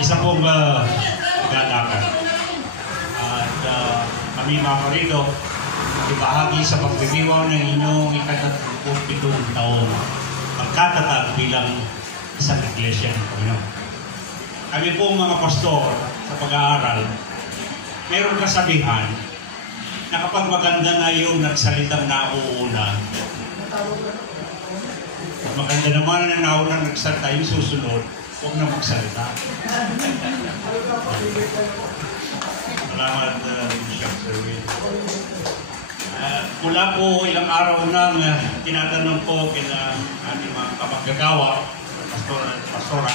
isa pong ganakan. At kami mga karito, ibahagi sa pagdiriwang ng inyong ika-37 taon magkatatag bilang isang iglesia ng Panginoon. Kami pong mga pastor sa pag-aaral, mayroong kasabihan na kapag maganda na yung nagsalitang nauuna, maganda naman na naunang nagsalita yung susunod, huwag na magsalita. Salamat, Bishop Sir Will. Mula po ilang araw nang tinatanong po kina ating mga kapaggagawa, pastora,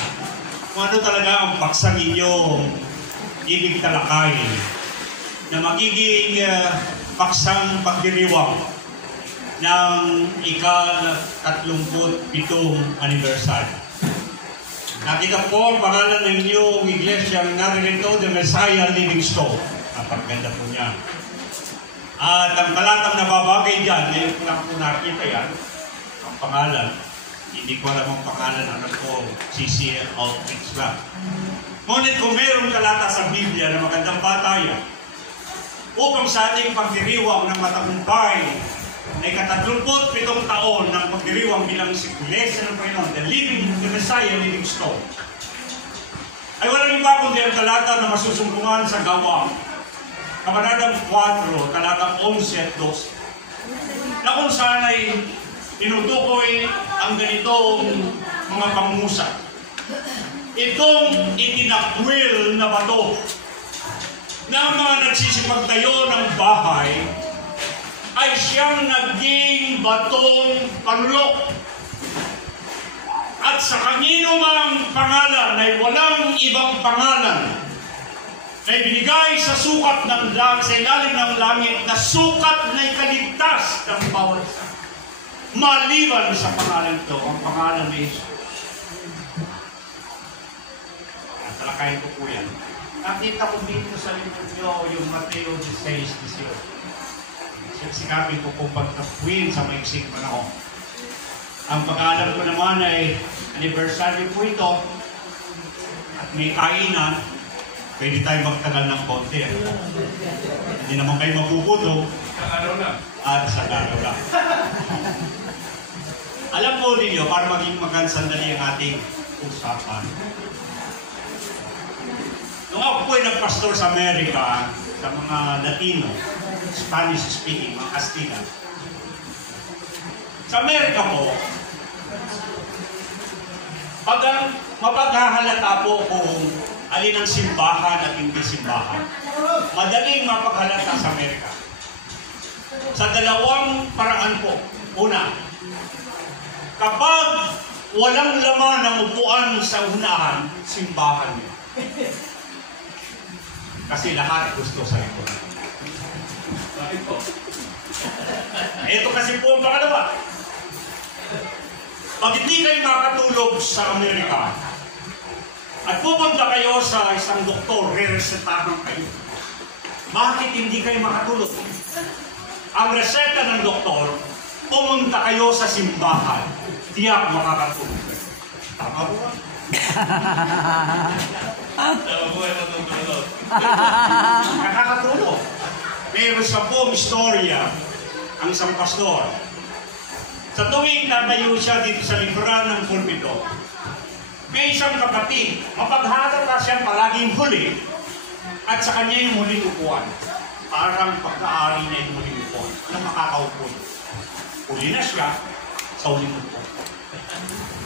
kung ano talaga ang paksang inyong ibig talakayin na magiging paksang pagdiriwang ng ika-37 anniversary. Nakita po ang pangalan ng inyong iglesia naririto, The Messiah Living Stone. Napaganda po niya. At ang talatang nababagay dyan, ngayon ko lang po nakita yan, ang pangalan. Hindi ko alam ang pangalan, anak ko, CC Outreach lang. Ngunit kung mayroong talata sa Biblia na magandang batayan, upang sa ating pagdiriwang ng matagumpay ay ika-37 taon ng pagdiriwang bilang Iglesia ng Panginoon, the Messiah Living Stone, ay walang iba kundi ang talata na masusumbungan sa Gawa, Kabanatang 4, talatang 11 at 12, na kung saan ay tinutukoy ang ganitong mga pangusap. Itong itinakwil na bato na mga nagsisipagtayo ng bahay ay siyang naging batong panulok. At sa kanino mang pangalan ay walang ibang pangalan na ibinigay sa sukat ng langit, sa ilalim ng langit, na sukat na ikaligtas ng bawat isa. Maliban sa pangalan ito, ang pangalan ni Jesus. At talakayin ko po yan. Nakita ko dito sa libro nyo yung Mateo 16:18. Sikapin ko kung pagtapuin sa maiksing panahon. Ang pag-aalam ko naman ay anniversary po ito at may kainan. Pwede tayo magtagal ng konti. Hindi naman kayo mabubudog. At sa garo lang. Alam po ninyo, para maging magandang ang ating usapan. Nung ako po ay nagpastor sa Amerika, sa mga Latino, Spanish-speaking, mga Kastila. Sa Amerika po, mapaghahalata po kung alin ang simbahan at hindi simbahan. Madaling mapaghalata sa Amerika. Sa dalawang paraan po. Una, kapag walang laman ng upuan sa unahan, simbahan niyo. Kasi lahat gusto sa likod. Ito kasi po ang pangalawa. Pag hindi kayo makatulog sa Amerika at pupunta kayo sa isang doktor, re-resetahan kayo. Bakit hindi kayo makatulog? Ang reseta ng doktor, pumunta kayo sa simbahan, tiyak makakatulog kayo. Tama po ba? Nakakatulog. Meron sa buong istorya ang isang pastor. Sa tuwing tatayo siya dito sa libran ng pulpito, may isang kapatid, mapaghalata siya palaging huli at sa kanya yung huling upuan. Parang pagkaari niya yung huling upuan na makakaupo. Huli na siya sa huling upuan.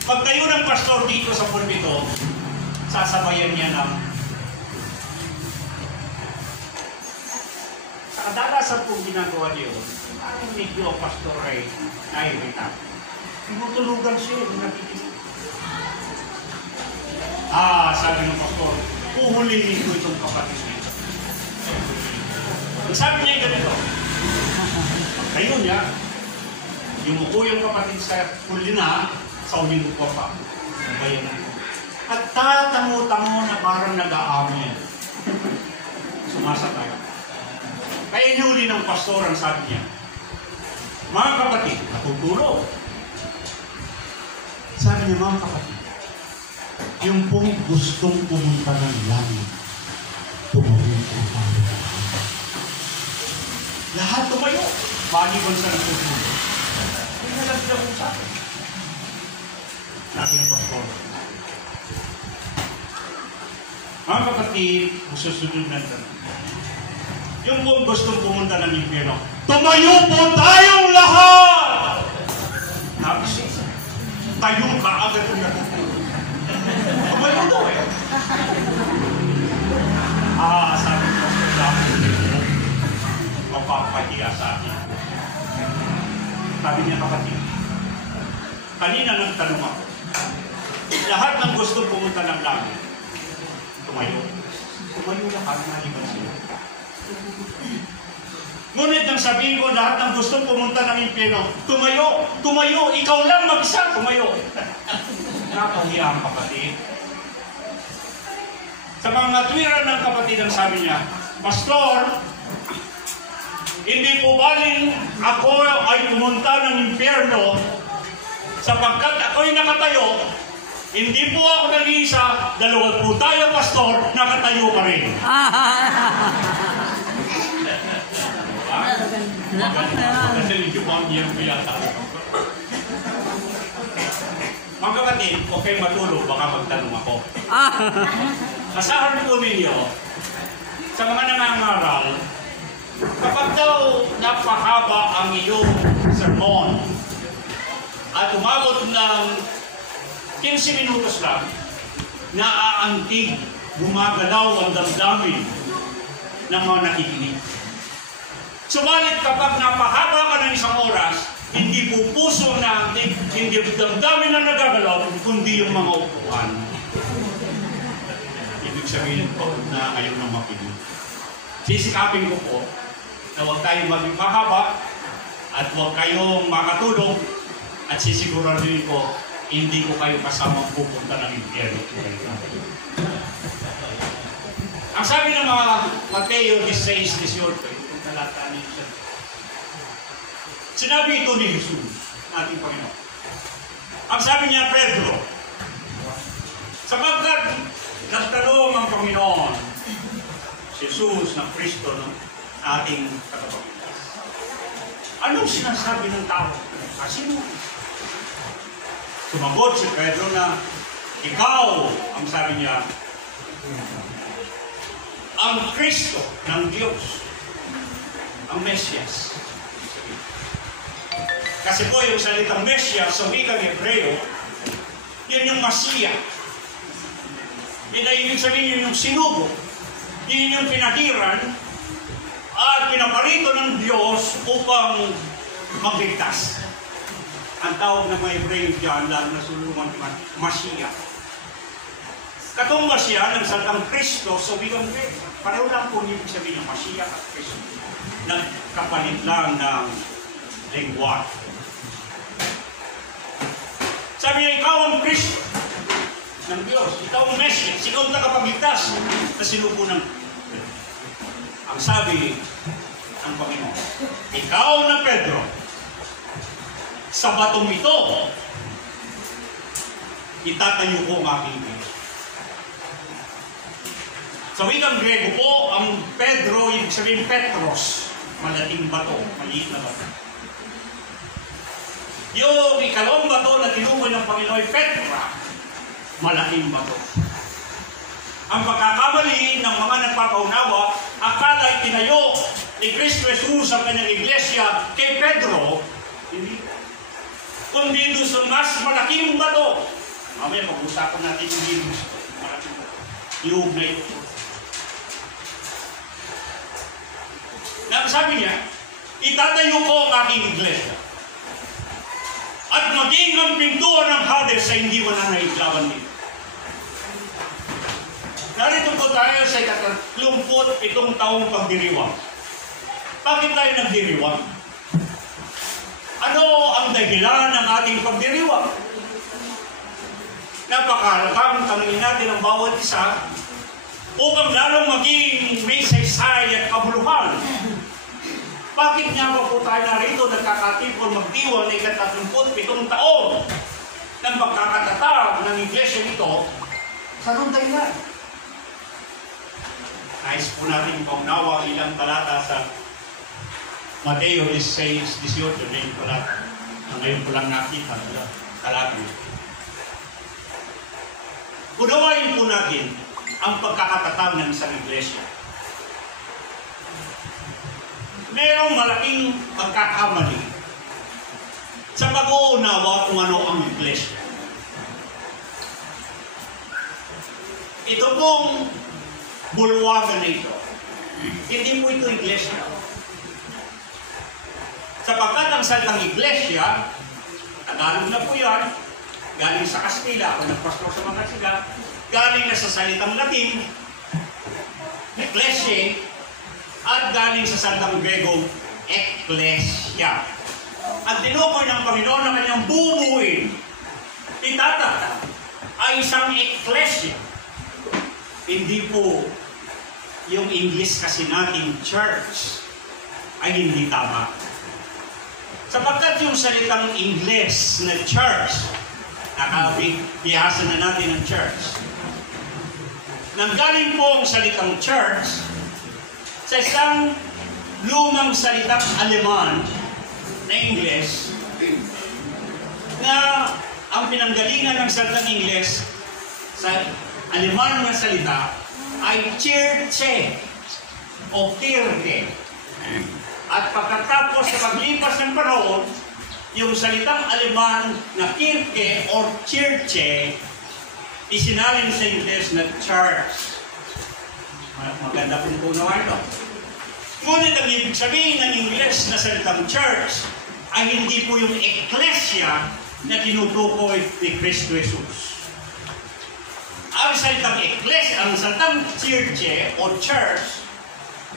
Pagtayo ng pastor dito sa pulpito, sasabayan niya ng sa kadalasan pong ginagawa niyo, parang medyo pastor ay nairita. Tinutulugan siya, nakikinig. Sabi ng pastor, puhulihin ko itong kapatid nito. Sabi niya ganito, kayo niya, yumuko yung kapatid sa huli na, sa uling upo pa. Sabayan na. At tatango-tango na parang nag-aamin. Sumasakay. Kaya inuli ng pastor ang sabi niya, mga kapatid, natutulog. Sabi niya, mga kapatid, yung pong gustong pumunta ng langit, tumayo po tayo. Lahat tumayo. Maliban sa nasusunod. Hindi na lang sila kung sa akin. Sabi ng pastor. Mga kapatid, susunod na tanong. Yung buong gustong pumunta ng impyerno, tumayo po tayong lahat! Tayo ka agad yung natutulog. Tumayo to eh. Sabi ko sa akin, mapapahiya sa akin. Sabi niya, kapatid, kanina nagtanong ako, lahat ng gusto pumunta ng langit, tumayo. Tumayo lahat, maliban sila. Ngunit nang sabihin ko, lahat ng gusto pumunta ng impyerno, tumayo, tumayo, ikaw lang mag-isa, tumayo. Napahiya ang kapatid. Sa mga tuwiran ng kapatid, ang sabi niya, Pastor, hindi po baling ako ay pumunta ng impyerno sapagkat ako'y nakatayo. Hindi po ako nag-iisa, dalawa po tayo, Pastor, nakatayo ka rin. Magandang yung mga niyang pilata. Mga kapatid, okay matulog, baka magtanong ako. Asahan po ninyo, sa mga nangangaral, kapag daw napahaba ang iyong sermon at umabot ng 15 minutos lang, naaantig, gumagalaw ang damdamin ng mga nakikinig. Subalit kapag napahaba ka ng isang oras, hindi po puso ang naantig, hindi damdamin na nagagalaw, kundi yung mga upuan. Ibig sabihin po na ayaw na makinig. Sisikapin ko po na huwag tayong maging mahaba at huwag kayong makatulog at sisiguraduhin ko hindi ko kayo kasamang pupunta ng impyerno. Ang sabi ng mga Mateo 16:18, itong talata ni Jesus. Sinabi ito ni Jesus, ating Panginoon. Ang sabi niya, Pedro, sapagkat nagtanong ang Panginoon, Jesus na Kristo ng ating tagapagligtas. Anong sinasabi ng tao? Sino? Sumagot si Pedro na, ikaw, ang sabi niya, ang Kristo ng Diyos, ang Mesyas. Kasi po yung salitang Mesyas sa wikang Hebreo, yun yung Masiya. Yun ay ibig sabihin yun yung sinugo. Yun yung pinahiran at pinaparito ng Diyos upang magligtas. Ang tawag ng mga Hebreo dyan, lalo na sulungan naman, Masiya. Katong Masiya ng salitang Kristo sa wikang Hebreo. Pareho lang po ibig sabihin ng Masiya at Kristo. Nagkapalit lang ng lingwa. Sabi niya, ikaw ang Kristo ng Diyos. Ikaw ang Mesyas. Ikaw ang tagapagligtas na sinugo ng ang sabi ng Panginoon. Ikaw na Pedro, sa batong ito, itatayo ko ang aking Diyos. Sa wikang Grego po, ang Pedro, ibig sabihin Petros, malaking bato, maliit na bato. Yung ikalawang bato na tinukoy ng Panginoon ay Petra, malaking bato. Ang pagkakamali ng mga nagpapaunawa, akala ay tinayo ni Kristo Jesus sa kanyang iglesia kay Pedro, hindi. Kundi doon sa mas malaking bato. Mamaya pag-usapan natin yung malaking bato. Iugnay ito. Sabi niya, itatayo ko ang aking iglesia. At maging ang pintuan ng Hades sa hindi mananaiglaban nito. Narito po tayo sa 37 taong pagdiriwang. Bakit tayo nagdiriwang? Ano ang dahilan ng ating pagdiriwang? Napakalakang tanungin natin ang bawat isa upang lalong maging may saysay at kabuluhan. Bakit nga ba po tayo narito nagkakatipon magdiwang na 37 taon ng pagkakatatag ng iglesia nito Sa anong dahilan? Nais po natin paunawa ang ilang talata sa Mateo 16:18 na yung talata na ngayon ko lang nakita talata. Unawain po natin ang pagkakatatag ng isang iglesia. Mayroong malaking pagkakamali sa pag-uunawa kung ano ang iglesia. Ito pong bulwagan na ito, hindi po ito iglesia. Sapagkat ang salitang iglesia, Tagalog na po yan, galing sa Kastila, ako nagpastor sa mga sila, galing na sa salitang Latin, ecclesia, at galing sa salitang Grego, ecclesia. Ang tinukoy ng Panginoon na kanyang bubuin, itata, ay isang ecclesia. Hindi po yung English kasi natin church ay hindi tama. Sapagkat yung salitang English na church, nakabihasa na natin ang church. Nanggaling po ang salitang church sa isang lumang salitang Aleman na English na ang pinanggalingan ng salitang English sa Aleman na salita ay Kirche o Kirche. At pagkatapos sa paglipas ng panahon, yung salitang Aleman na Kirche o Kirche isinalin sa English na church. Maganda po po naman ito. Ngunit ang ibig sabihin ng English na salitang church ay hindi po yung ecclesia na tinutukoy ni Kristo Jesus. Ang salitang ecclesia, ang salitang kirche o church,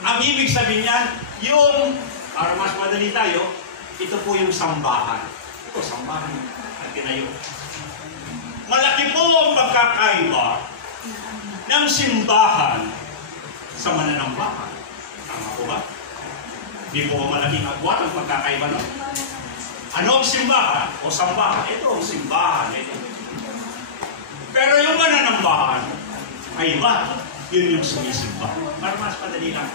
ang ibig sabihin niyan, yung, para mas madali tayo, ito po yung sambahan. Ito, sambahan at tinayo. Malaki po ang pagkakaiba ng simbahan sa mananambahan. Tama po ba? Di po ba malaking agwat ang pagkakaiba nun? Ano ang simbahan o sambahan? Ito ang simbahan. Ito. Pero yung mananambahan ay iba. Yun yung sumisimba. Para mas madali lang.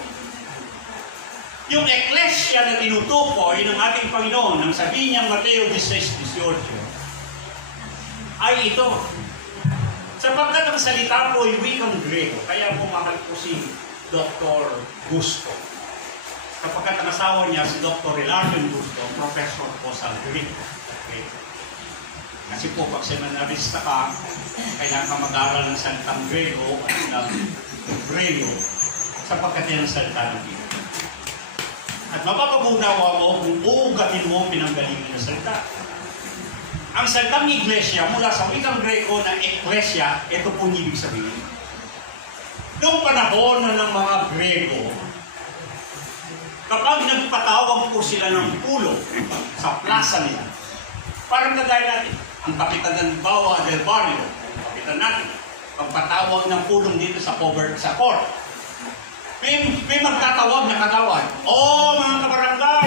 Yung ecclesia na tinutukoy ng ating Panginoon, ang sabi niyang Mateo 16:18, ay ito. Sapagkat ang salita po ay wikang Grego, kaya po mahal po si Dr. Gusto. Sapagkat ang asawa niya, si Dr. Hilarion Gusto, professor po sa Greek. Okay. Kasi po, pag seminarista ka, kailangan ka mag-aral ng salitang Grego at ng Hebreo, sapagkat yan ang salita ng Biblia. At mapapag-unawa mo kung uugatin mo pinanggalingan ng salita. Ang salitang iglesia, mula sa wikang Grego na ecclesia, ito po ibig sabihin. Noong panahon ng mga Grego, kapag nagpatawag po sila ng pulong sa plaza nila, parang kagaya natin, ang kapitan ng Bawa del Barrio, kapitan natin, pagpatawag ng pulong dito sa court, may magtatawag na katawag. Mga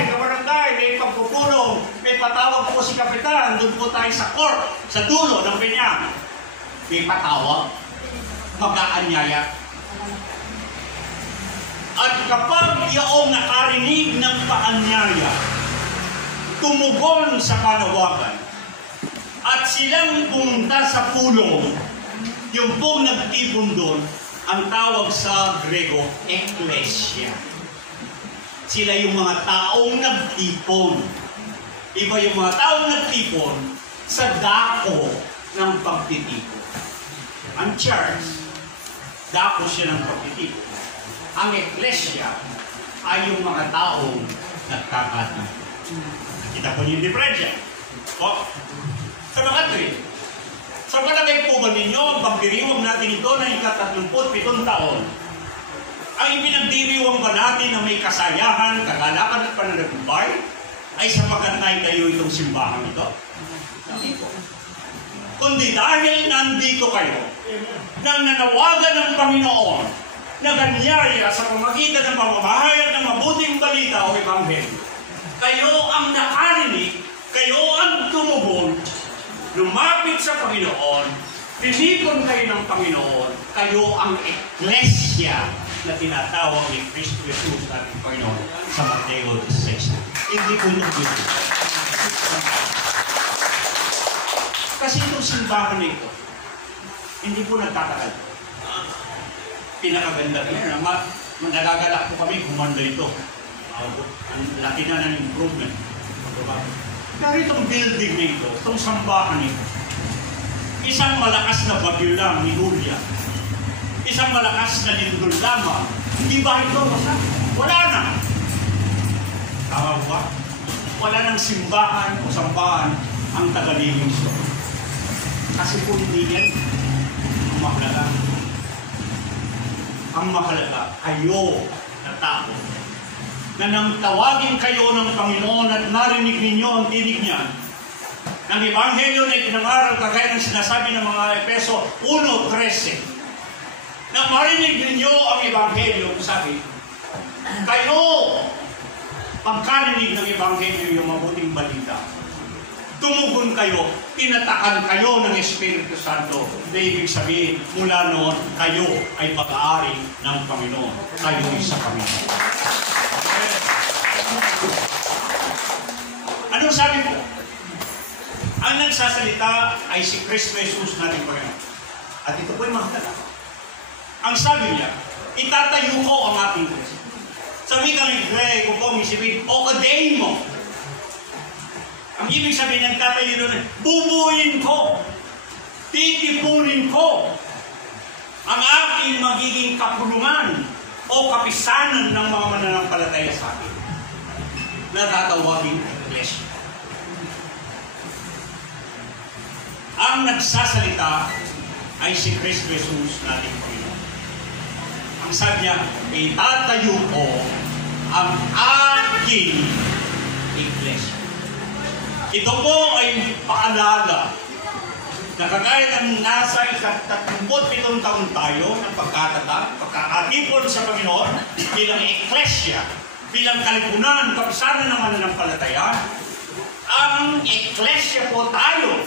kabarangay, may pagpupulong, may patawag po si kapitan, doon po tayo sa court, sa dulo ng pinyang. May patawag, mag-aanyaya. At kapag yaong nakarinig ng paanyaya, tumugon sa panawagan, at silang pumunta sa pulong, yung pong nagtipon doon, ang tawag sa Grego, ecclesia. Sila yung mga taong nagtipon. Iba yung mga taong nagtipon sa dako ng pagtitipon. Ang church, dako siya ng pagtitipon. Ang ecclesia ay yung mga taong nagkakatipon. Kita po yung diferensya. Sa mga tuwid, sa palagay po ba ninyo, ang pagdiriwang natin ito na ika-37 taon, ang ipinagdiriwang ba natin na may kasayahan, kagalakan at pananagumpay, ay sapagkat tayo itong simbahan ito? Hindi po. Kundi dahil nandito kayo, nang nanawagan ng Panginoon, na ganyaya sa pamagitan ng pamamahayag ng mabuting balita o ebanghelyo, kayo ang nakarinig, kayo ang tumubon, lumapit sa Panginoon Pinipon kayo ng Panginoon, kayo ang Iglesia na tinatawag ni Kristo Jesus ating Panginoon sa Mateo 16. Hindi po ito dito. Kasi itong simbahan na ito, hindi po nagtatagal. Pinakaganda rin. Nagagalak po kami, kumanda ito. Ang laki na ng improvement. Pero itong building na ito, itong sambahan nito, isang malakas na bagyo lang ni Julia. Isang malakas na lindol lamang. Hindi ba ito? Wala na. Tama ba? Wala nang simbahan o sambahan ang tagalilingso. Kasi po hindi yan ang mahalaga. Ang mahalaga, kayo na tao, na nang tawagin kayo ng Panginoon at narinig ninyo ang tinig niya, ng Ebanghelyo na ipinangaral kagaya ng sinasabi ng mga Efeso 1:13, na marinig ninyo ang Ebanghelyo, sabi, kayo, pagkarinig ng Ebanghelyo yung mabuting balita, tumugon kayo, tinatakan kayo ng Espiritu Santo, na ibig sabihin, mula noon, kayo ay pag-aari ng Panginoon. Kayo isa Panginoon. Anong sabi po? Ang nagsasalita ay si Kristo Jesus nating Panginoon. At ito po ay mahalaga. Ang sabi niya, itatayo ko ang aking Kristo. Sa wikang Hebreo ko po, misipin, o kadein mo. Ang ibig sabihin ng tatayo doon, bubuin ko, titipunin ko ang aking magiging kapulungan o kapisanan ng mga mananampalataya sa akin na tatawagin Iglesia. Ang nagsasalita ay si Kristo Jesus nating Panginoon. Ang sabi niya, itatayo ko ang aking Iglesia. Ito po ay paalala na kagaya ng nasa 37 taon tayo ng pagkakatipon sa Panginoon bilang Iglesia, bilang kalipunan, kapisanan ng mananampalataya. Ang Iglesia po tayo,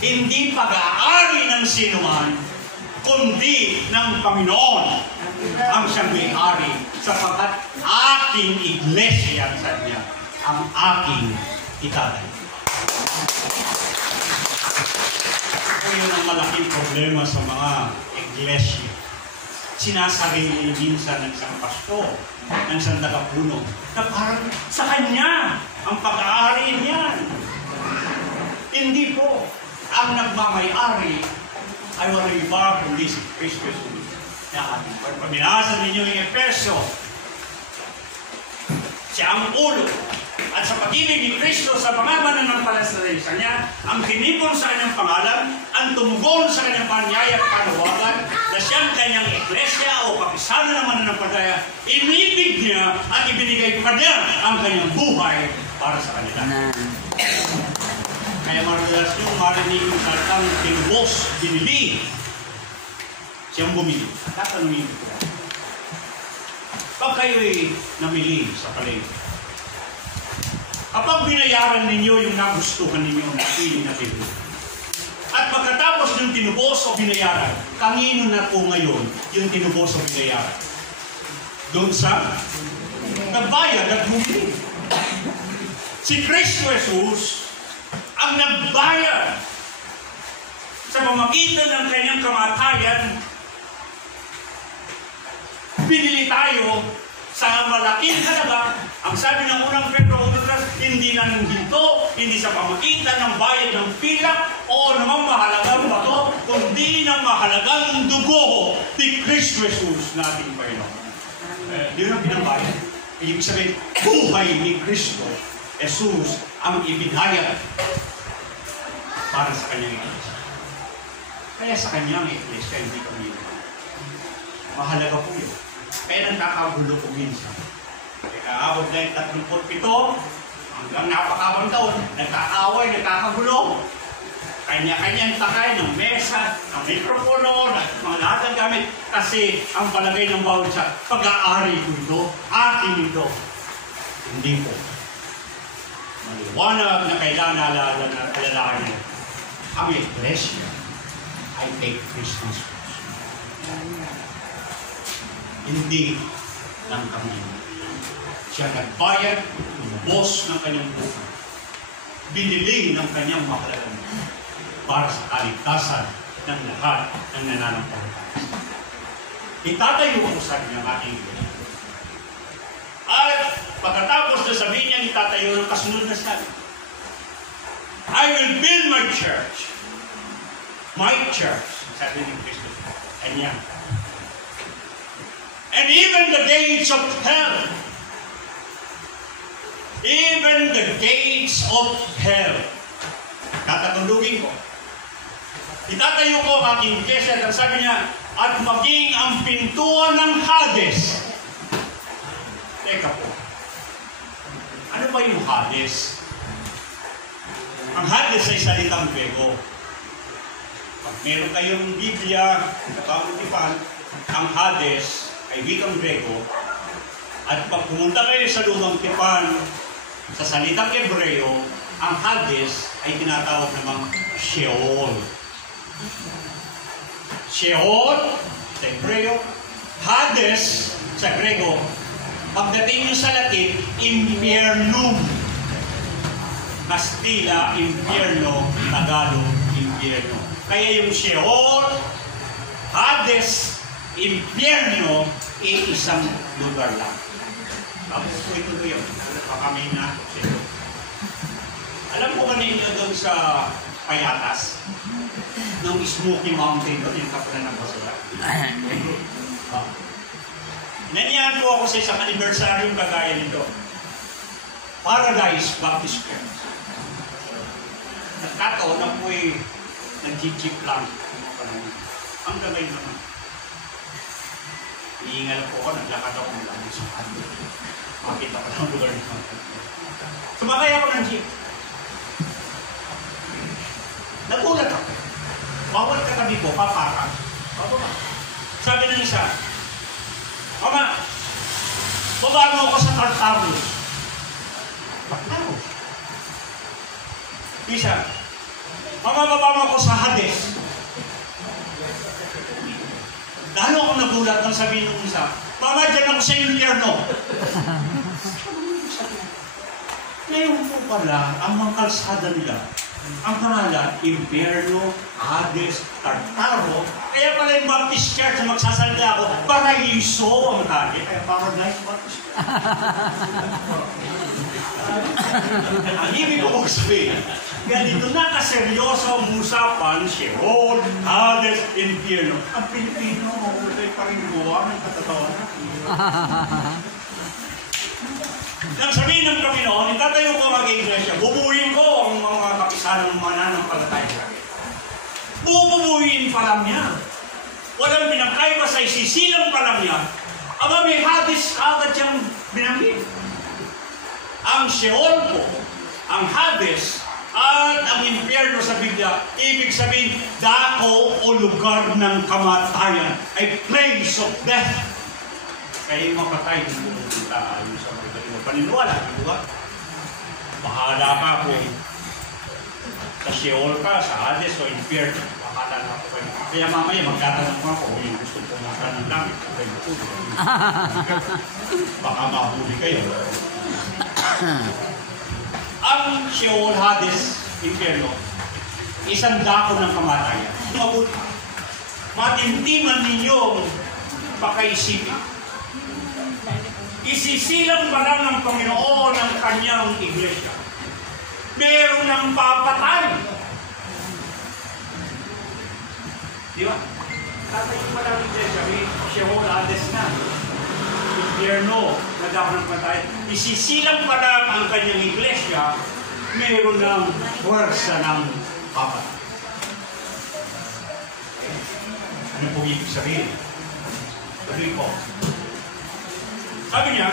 hindi pag-aari ng sinuman, kundi ng Panginoon ang siyang may-ari, sapagkat aking Iglesia, sabi niya, ang aking itatayo. Ito yun ang malaking problema sa mga iglesia. Sinasarili minsan ng isang pastor, ng isang tagapuno, na parang sa kanya ang pag-aari niyan. Hindi po. Ang nagmamay-ari ay wala iba kundi si Kristo Jesus. Pag paminasa ninyo yung Efeso, siya ang ulo. At sa pag-ibig ni Kristo sa mga mananampalataya sa Kanya, ang tinipon sa Kanyang pangalan, ang tumugon sa Kanyang panyaya at panawagan, na siyang Kanyang Iglesia o kapisanan ng mananampalataya, inibig niya at ibinigay pa niya ang Kanyang buhay para sa kanila. Kaya madalas yung marinig yung salitang tinubos, binili, siyang bumili. Tatanungin ko. Pag kayo'y namili sa palengke, kapag binayaran ninyo yung nagustuhan ninyo ang napili na tinubos, at pagkatapos ng tinubos o binayaran, kanino na po ngayon yung tinubos o binayaran? Doon sa nagbayad at bumili. Si Kristo Jesus ang nagbayad sa pamagitan ng kanyang kamatayan. Binili tayo sa malaking halaga. Ang sabi ng unang Pedro 1:3, hindi na ng ginto, hindi sa pamagitan ng bayad ng pilak o namang mahalagang bato, kundi ng mahalagang dugo ni Kristo Jesus nating Panginoon. Yun ang pinambayad. Ibig sabihin, buhay ni Kristo Jesus ang ibinayad para sa kanyang iglesia. Kaya sa kanyang iglesia, hindi kami yun. Mahalaga po yun. Kaya nagkakagulo po minsan. Kaya aabot na yung 37 hanggang napakabang taon, nagkakaaway, nagkakagulo. Kanya-kanyang takay ng mesa, ng mikropono, ng mga lahat ng gamit. Kasi ang palagay ng bawat siya, pag-aari ko ito, akin ito. Hindi po. Maliwanag na kailangan alalahanin. Kami, iglesia, ay kay Christmas Cross. Hindi lang kami. Siya nagbayad, boss ng kanyang buhay. Binili ng kanyang mahalagang para sa kaligtasan ng lahat ng nananampalataya. Itatayo ko sa kanyang ating Diyos. At pagkatapos na sabihin niya, itatayo ng kasunod na sabi, I will build my church. My church. Sabi ni Kristo. Kanya. And even the gates of hell. Even the gates of hell. Tatatundugin ko. Itatayo ko ang aking iglesia. At sabi niya, at maging ang pintuan ng Hades. Teka po. Ano ba yung Hades? Ang Hades ay salitang Grego. Pag meron kayong Biblia, nakakutipan, ang Hades ay wikang Grego. At pag pumunta kayo sa lumang tipan, sa salitang Hebreo, ang Hades ay tinatawag namang Sheol. Sheol sa Hebreo, Hades sa Grego, pagdating nyo sa Latin, Impyernum. Kastila, Impyerno, Tagalog, Impyerno. Kaya yung Sheol, Hades, Impyerno, isang lugar lang. Tapos po ito yun. Kami na. Alam ko kanina doon sa Payatas, ng Smoky Mountain doon, yung kapalan ng basura. Naniyan po ako sa isang anibersaryong kagaya nito. Paradise Baptist Church. Nagkataon na po nag-jeep lang. Ang gagay naman. Iingal po ako, naglakad ako ng langit sa kanto. Makita ko ng lugar nito. Sumakay ako ng jeep. Nagulat ako. Bawal katabi ko, papaka. Sabi ng isa, Mama, baba mo ako sa Tartarus. Tartarus? Isa, Mama, baba mo ako sa Hades. Lalo akong nagulat nang sabihin ng isa, Mama, dyan ako sa Impyerno. Ngayon po pala, ang mga kalsada nila, ang pangalan, Impyerno, Hades, Tartaro. Kaya pala yung Baptist Church na magsasalita ako, Paraiso ang tagi. Kaya Paradise Baptist Church. Ang ibig ko sabihin, kaya dito nakaseryoso ang usapan, Sheol, Hades, Impyerno. Ang Pilipino, mahulay pa rin buwan ng katatawanan. Nang sabihin ng Panginoon, itatayo ko ang iglesia, bubuhin ko ang mga kapisanang mananampalataya. Bubuhin pa lang niya. Walang pinakaiba sa isisilang pa lang niya. Aba, may Hades agad siyang binanggit. Ang Sheol po, ang Hades, at ang Impyerno sa Biblia, ibig sabihin, dako o lugar ng kamatayan, a place of death. Kaya yung mapatay, hindi mo pumunta ayon sa mga paniniwala, di ba? Bahala ka kung sa Sheol ka, sa Hades o Impyerno. Bahala na ako kayo. Kaya mamaya magtatanong ko ako yung gusto pumunta ng langit. Baka mahuli kayo. Ang Sheol, Hades, Impyerno, isang dako ng kamatayan. Matintiman ninyong pakaisipin. Isisilang pa lang ng Panginoon ang kanyang iglesia. Meron ng papatay. Di ba? Tatayin pa lang ang iglesia. May Sheol, Hades na. Impyerno, nagdako ng patay. Isisilang pa lang ang kanyang iglesia. Meron ng puwersa ng papatay. Ano po ibig sabihin? Sabi po. Sabi niya,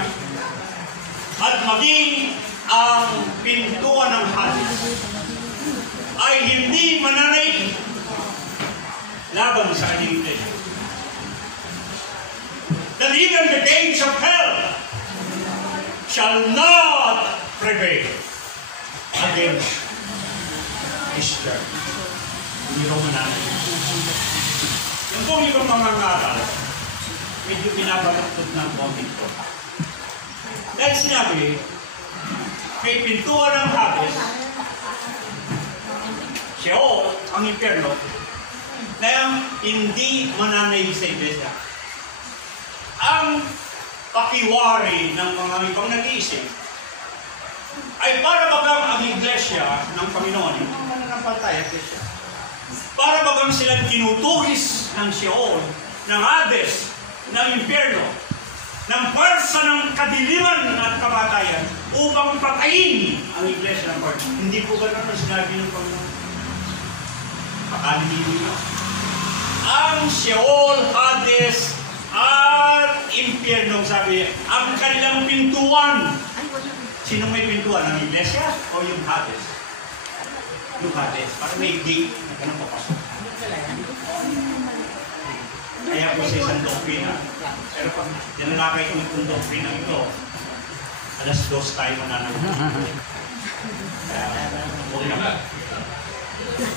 at maging ang pintuan ng Hades ay hindi mananay laban sa kanyang iglesia. That even the gates of hell shall not prevail against his church. Hindi ko mananay. Yung pong ibang mga ngaral, medyo pinabalaktot ng comment ko. Dahil sinabi, may pintuan ng Hades, Sheol, ang impyerno, na hindi mananay sa iglesia. Ang pakiwari ng mga ibang nag-iisip ay para bagang ang iglesia ng Panginoon, yung mga nananampalataya at iglesia, para bagang silang tinutugis ng Sheol, ng Hades, ng impyerno, ng pwersa ng kadiliman at kamatayan upang patayin ang iglesia ng Panginoon. Hindi po ba naman sinabi ng Panginoon? Pakalinin nyo. Ang Sheol, Hades, at impyerno, sabi, ang kanilang pintuan. Sino may pintuan? Ang iglesia o yung Hades? Yung Hades. Para may gate na ganun papasok. Kaya po sa isang doktrina. Pero pag dinalakay ko itong doktrina ito, alas 2 tayo mananagod.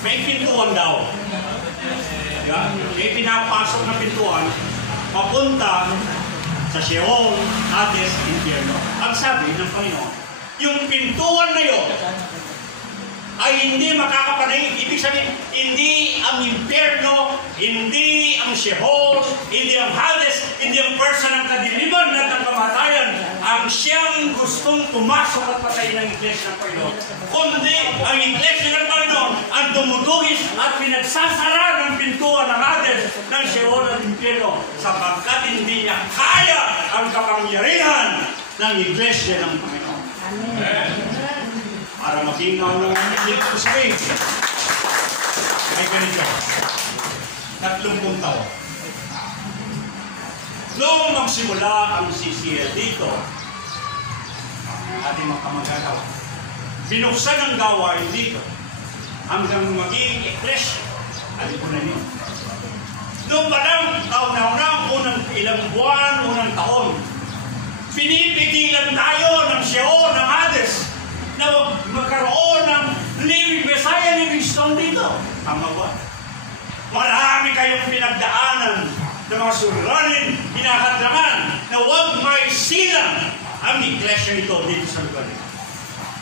May pintuan daw. May pinapasok na pintuan papunta sa Sheol, Hades, impyerno. Ang sabi ng Panginoon, yung pintuan na yun ay hindi makakapanay. Ibig sabihin, hindi ang impyerno, hindi ang Sheol, hindi ang Hades, hindi ang pwersa ng kadiliman at ng kamatayan ang siyang gustong pumasok at patayin ng iglesia ng Panginoon. Kundi ang iglesia ng Panginoon ang dumutugis at pinagsasara ng pintuan ng Hades, ng Sheol at impyerno sapagkat hindi niya kaya ang kapangyarihan ng iglesia ng Panginoon. Amen. Para makinaw ng dito sa way. Ay ganito. 30 taon. Noong magsimula ang CCL dito, ating mga kamag-anak, binuksan ang gawain dito hanggang magiging iglesia. Alam ko na niyo. Noong pa lang, taon-taon, unang ilang buwan, unang taon, pinipigilan tayo ng Sheol, ng Hades, na magkaroon ng living Messiah, living stone dito. Tama ba? Marami kayong pinagdaanan ng mga suliranin, hinahadlangan na huwag may silang ang iglesia ito dito sa lugar.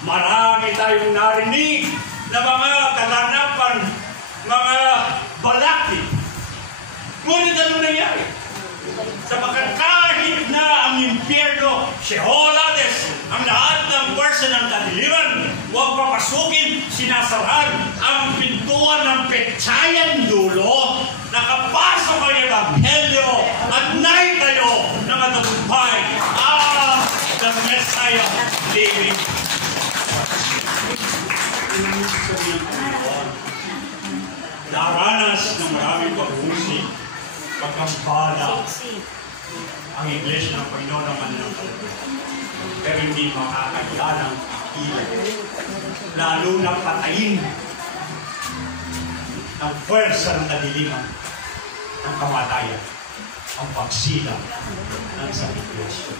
Marami tayong narinig na mga kaganapan, mga balakid. Ngunit ano nangyari? Sapagkat kahit na ang impyerno, Sheol, Hades, ang lahat ng pwersa ng kadiliman, huwag papasukin, sinasarad ang pintuan ng petsayan dulo, nakapasok ang Ebanghelyo at naitayo ng matagumpay. The Messiah living. Naranas ng maraming pag-uusig, pagkambala ang iglesia ng Panginoon ng mananampalataya. Pero hindi makakailanang ilan. Lalo na patayin ng pwersa ng kadiliman, ng kamatayan, ang pagsilang ng isang iglesia.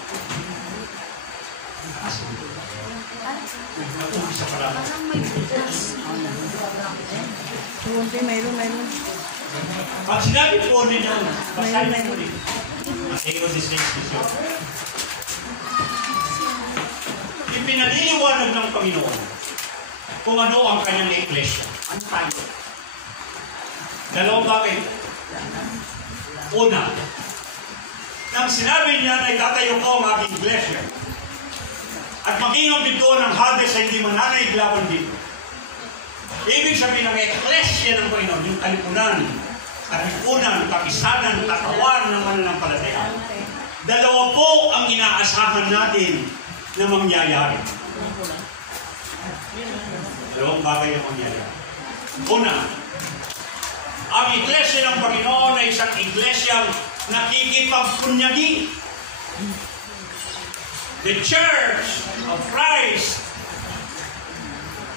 Nag-umpisa pa lang. Mayroon. Pag sinabi po ninyo, basahin po rin. Mateo 16:18. Ipinaliliwanag ng Panginoon kung ano ang kanyang iglesia. Ano tayo? Dalawang bagay. Una, nang sinabi niya na itatayo ko ang aking iglesia at maging ang pintuan ng Hades ay hindi mananaig laban dito. Ibig sabihin ng iglesia ng Panginoon, yung kalipunan, kalipunan, kapisanan, katawan ng mananampalataya. Dalawa po ang inaasahan natin na mangyayari. Dalawang bagay ang mangyayari. Una, ang iglesia ng Panginoon ay isang iglesyang nakikipagpunyagi. The Church of Christ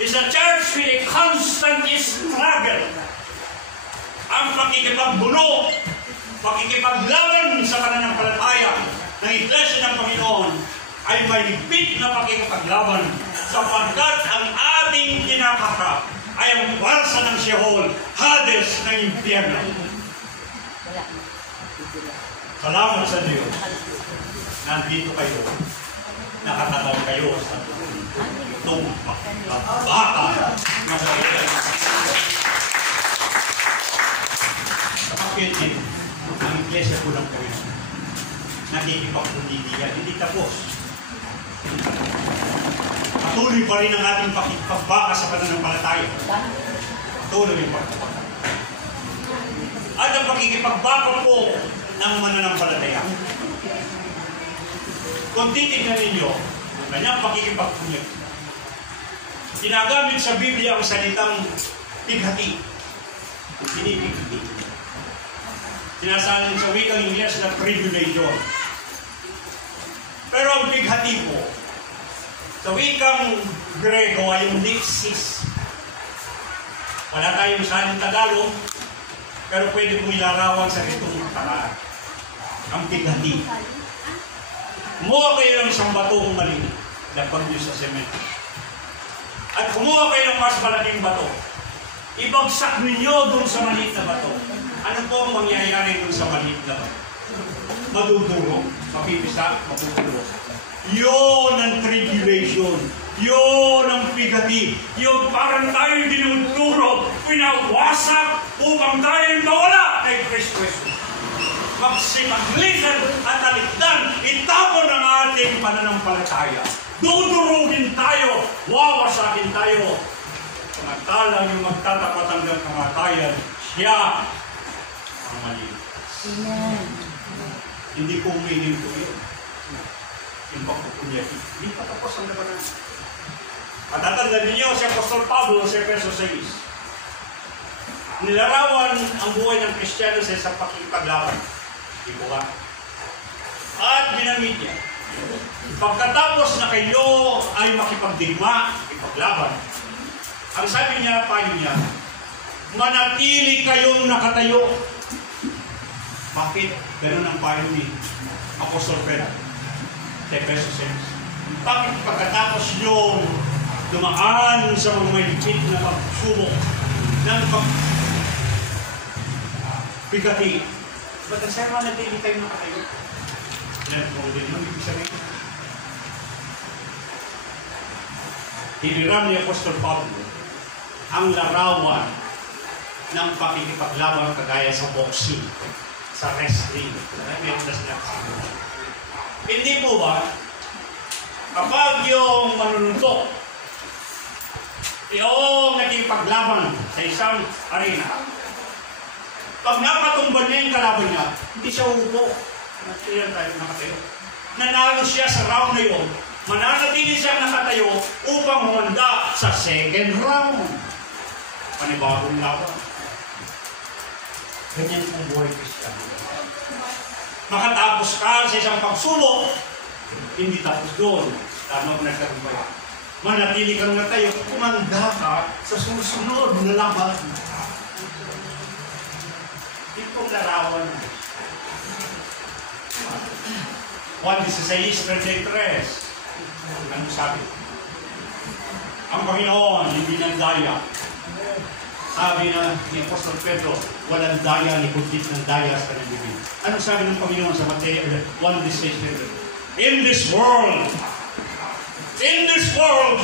is a church with a constant struggle. Ang pakikipagbuno, pakikipaglaban sa pananampalataya ng iglesia ng Panginoon ay may higpit na pakikipaglaban sapagkat ang ating kinakaharap ay ang balsa ng Sheol, Hades ng impyerno. Salamat sa Diyos. Nandito kayo. Nakatagal kayo sa itong bata na sa ilan. Kapag din, ang iglesia ko lang kayo. Nakikipagpundidigan. Hindi tapos. Patuloy pa rin ang ating pagbaka sa pananampalataya. Patuloy yung pagbaka. At ang pakikipagbaka po ng mananampalataya. Kung titignan ninyo, ang kanyang pakikipagpunyag, ginagamit sa Biblia ang salitang pighati. Pinipighati. Sinasabi sa wikang Ingles na tribulation. Pero ang pighati po, sa wikang Grego ay yung nixis. Wala tayong saling Tagalog, pero pwede kong ilarawan sa itong paraan. Ang pighati. Kumuha kayo ng isang batong maliit, lapag nyo sa semento. At kumuha kayo ng mas malaking bato. Ibagsak ninyo dun sa maliit na bato. Ano po ang mangyayari dun sa maliit na bato? Maduduro, mapipisa, mapupulok. Yun ang tribulation. Yun ang pigati. Yun parang tayo dinuduro, pinawasak upang tayo mawala kay Kristo Jesus. Magsipaglisan at talikdan, itapon ang ating pananampalataya. Dudurugin tayo, wawasakin tayo. Samantalang yung magtatapat hanggang kamatayan, siya ang maliit. Amen. Hindi ko umingin ko yun. Yung pagpupunyaki. Hindi pa tapos ang labanan. Matatandaan ninyo si Apostol Pablo sa Efeso 6. Nilarawan ang buhay ng Kristiyano sa isang pakikipaglaban. Di po ba? At ginamit niya. Pagkatapos na kayo ay makipagdigma, makipaglaban, ang sabi niya, paano niya, manatili kayong nakatayo. Bakit? Ganun ang payo ni Apostol Pedro. Efeso 6. Bakit pagkatapos yung dumaan sa mga mahigpit na pagsubok ng pagpigati, ba't ang sabi manatili kayo nakatayo? Yan po din yung ibig sabihin. Hiniram ni Apostol Pablo ang larawan ng pakikipaglaban kagaya sa boxing, sa wrestling. Hindi po ba, kapag yung manununtok, yung nakikipaglaban sa isang arena, pag napatumban niya yung kalaban niya, hindi siya upo. Ilan tayo nakatayo. Nanalo siya sa round na yun, mananatili siya nakatayo upang humanda sa second round. Panibagong laban. Ganyan ang buhay Kristiyano. Makatapos ka sa isang pagsulok, hindi tapos doon. Tama ko nagtagumpay. Manatili ka nga tayo, kumanda ka sa susunod na laban. Ito ang larawan. 1:16-33. Ano sabi? Ang Panginoon, hindi ng daya. Sabi na ni Apostol Pedro, walang daya ni kutit ng daya sa kanyang bibig. Anong sabi ng Panginoon sa Mateo 1:16? In this world,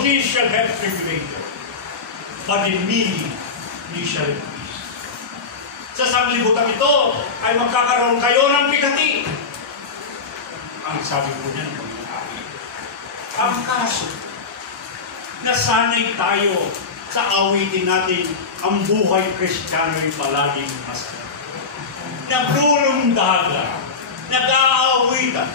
ye shall have tribulation. But in me, ye shall have peace. Sa sanglibutan ito, ay magkakaroon kayo ng bigati. Ang sabi po niya ng Panginoon. Ang kaso, nasanay tayo sa awitin natin, ang buhay Kristiyano ay palaging masaya. Naglulundagan, nag-aawitan,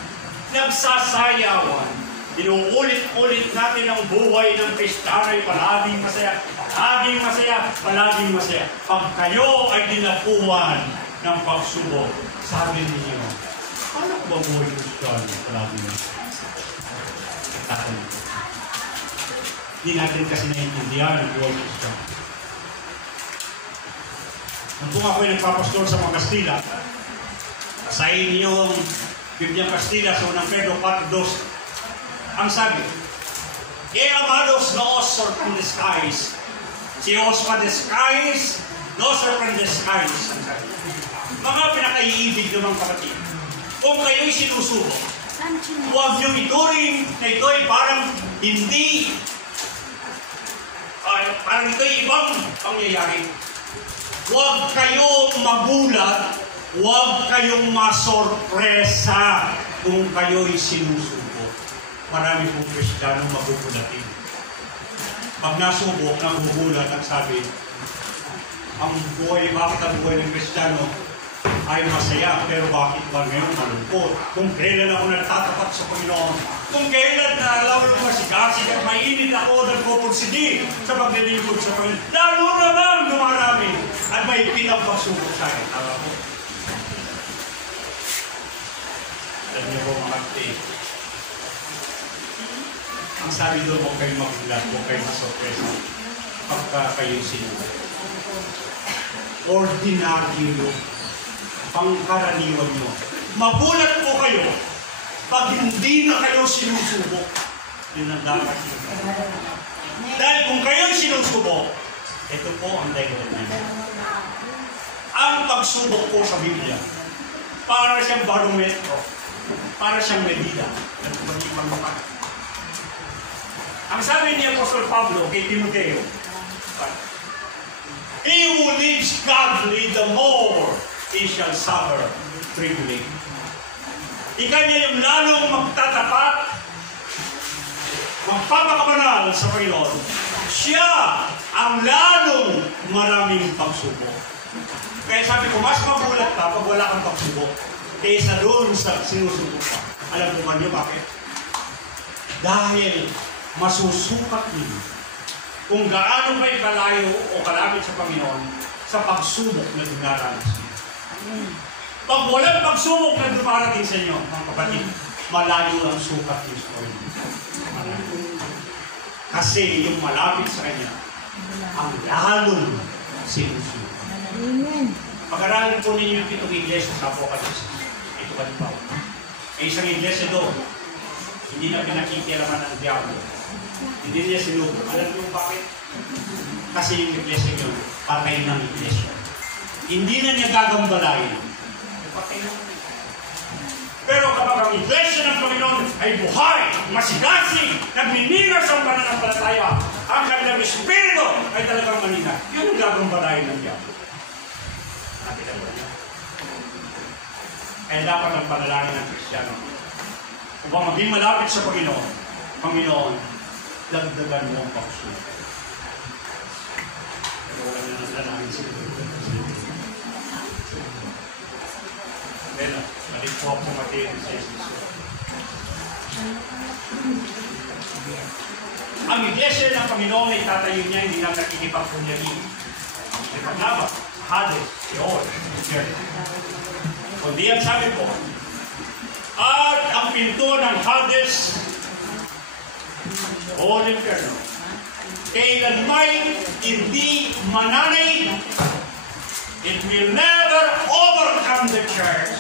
nagsasayawan. Inuulit-ulit natin ang buhay ng Kristiyano ay palaging masaya, palaging masaya, palaging masaya. Pag kayo ay dinapuan ng pagsubok, sabi ninyo, paano ko ba buhay Kristiyano palaging masaya? Hindi natin kasi naiintindihan ang buhay Kristiyano. Kung ako ay nagpapastor sa mga Kastila, basahin niyo ang Biblia Kastila sa unang Pedro 4:2. Ang sabi, amados, no sorting the skies, Si Osman Descais, no surprise Descais. Mga pinakaiibig naman kapatid. Kung kayo'y sinusubok, huwag niyong ituring na ito'y parang hindi, parang ito'y ibang pangyayari. Huwag kayong magulat, huwag kayong masorpresa kung kayo'y sinusubok. Marami pong Kristiyanong magugulatin. Pag nasubok, nagugulat ang sabi, ang buhay, bakit ang buhay ng Kristiyano ay masaya, pero bakit ba ngayon malungkot? Kung kailan ako natatapat sa Panginoon, kung kailan na alam ko masigasig at mainit ako nagpupursigi sa paglilingkod sa Panginoon, lalo naman dumarami at may pinapagsubok sa akin. Tama po. Alam niyo po mga kapatid, ang sabi doon, huwag kayong magulat, huwag kayong masorpresa pagka kayo sinubok. Ordinaryo, pangkaraniwan nyo. Magulat po kayo pag hindi na kayo sinusubok. Yun ang dapat nyo. Dahil kung kayo sinusubok, ito po ang dahilan nyo. Ang pagsubok po sa Biblia, para siyang barometro, para siyang medida. Ang sabi ni Apostol Pablo kay Timoteo, he who lives godly, the more he shall suffer tribulation. Ika niya yung lalong magtatapat, magpapakabanal sa Panginoon. Siya ang lalong maraming pagsubok. Kaya sabi ko, mas magulat ka pag wala kang pagsubok kaysa doon sa sinusubok ka. Alam mo ba niyo bakit? Dahil masusukat niyo kung gaano kayo kalayo o kalapit sa Panginoon sa pagsubok na dinaranas niyo. Pag walang pagsubok na dumarating sa inyo, mga kapatid, malayo ang sukat niyo sa Panginoon. Kasi yung malapit sa Kanya, ang lalong sinusubok. Pag-aralin po ninyo yung pitong iglesia sa Apocalypse. Ito ba di ba? May isang iglesia doon, hindi na pinakikiraman ng diablo. Hindi niya sinubok. Alam niyo bakit? Kasi yung iglesia niyo, patay ng iglesia. Hindi na niya gagambalayin. Patay na. Pero kapag ang iglesia ng Panginoon ay buhay, masigasig, nagminigas ang pananampalataya, ang kanilang espiritu ay talagang manina. Yun ang gagambalayin ng diablo. Nakita mo na. Kaya dapat ang panalangin ng Kristiyano. Upang maging malapit sa Panginoon, Panginoon, dagdagan mo ang pagsubok. Pero wala na nanalangin sila. Bella, balik po ako Mateo 16. Ang iglesia ng Panginoon ay tatayo niya, hindi lang nakikipagpunyagi. May paglaban, Hades, Sheol, kundi ang sabi po, at ang pinto ng Hades o Inferno, kailanmay hindi mananay, it will never overcome the church